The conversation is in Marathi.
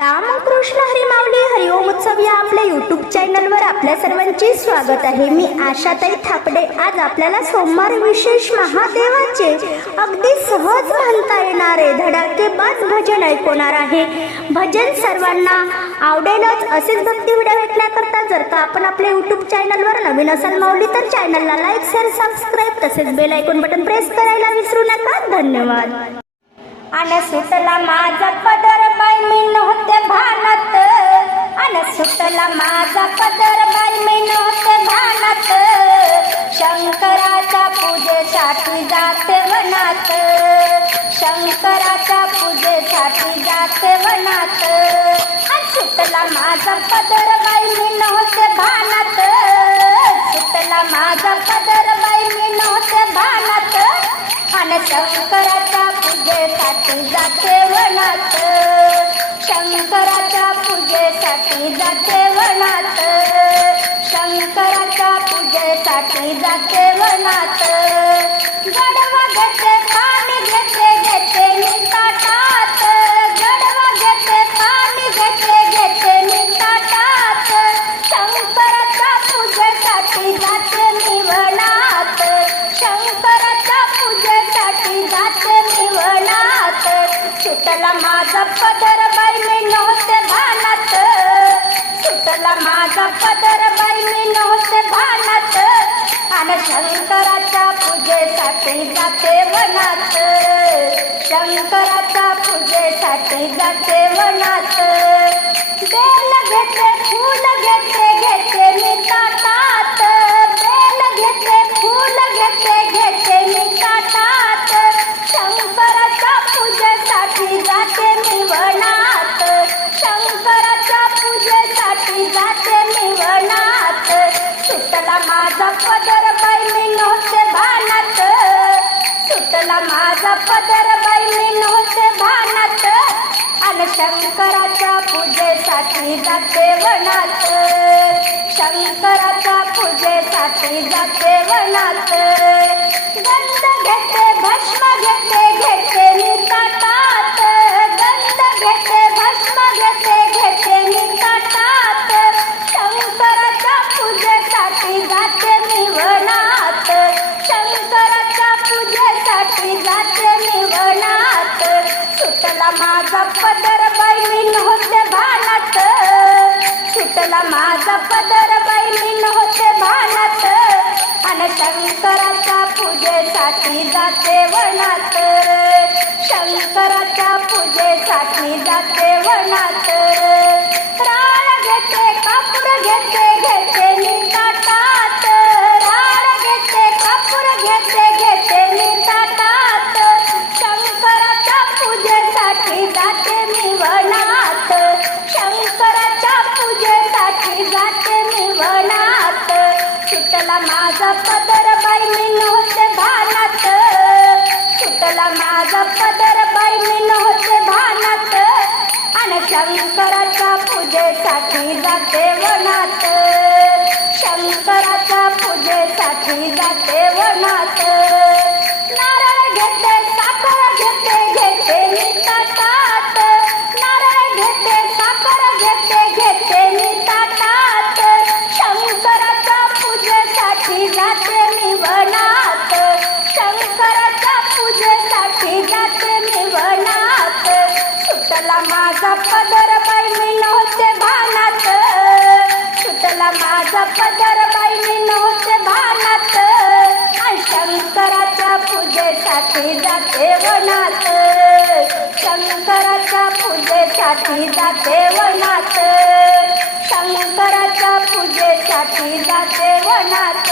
रामकृष्ण हरी माऊली हरिओम उत्सव या आपल्या युट्यूब चॅनलवर आपल्या सर्वांचे स्वागत आहे. मी आशाताई थापडे. आज आपल्याला सोमवार विशेष महादेवाचे अगदी सहज म्हणता येणारे धडाकेबाज भजन ऐकवणार आहे. भजन सर्वांना आवडेलच असेच भक्ती व्हिडिओ ऐकण्याकरता जर का आपण आपल्या युट्यूब चॅनलवर नवीन असाल माऊली तर चॅनलला लाईक शेअर सबस्क्राईब तसेच बेल ऐकून बटन प्रेस करायला विसरू नका. धन्यवाद. आणि सुटला माझा पदर. मी नव्हते भानत. अन सुटला माझा पदर बाई मी नव्हते भानत. शंकराच्या पूजेसाठी जाते वनात. शंकराच्या पूजेसाठी जाते वनात. अन सुटला माझा पदर बाई मी नव्हते भानत. सुटला माझा पदर बाई मी नव्हते भानत. आणि शंकराच्या पूजेसाठी जाते वनात. शंकराच्या पूजेसाठी जाते वनात. शंकराच्या पूजेसाठी जाते वनात. गडवा घेते पूजेसाठी जाते वनात. शंकराच्या पूजेसाठी जाते वनात. माझा पदर बाई मी नव्हते भानात. आणि शंकराच्या पूजेसाठी जाते वनात. शंकराच्या पूजेसाठी जाते वनात. मी होते भानात. सुटला माझा पदर बाई मी होते भानात. आणि शंकराच्या पूजेसाठी जाते वनात. शंकराच्या पूजेसाठी जाते वनात. माझा पदर बाई मी नव्हते भानात. सुटला माझा पदर बाई मी नव्हते भानात. आणि शंकराच्या पूजेसाठी जाते वनात. शंकराच्या पूजेसाठी जाते वनात. माझा पदर बाई मी नव्हते भानात. सुटला माझा पदर बाई मी नव्हते भानात शंकराच्या पूजेसाठी जाते वनात. शंकराच्या पूजेसाठी जाते वनात. शंकराच्या पूजेसाठी जाते वनात.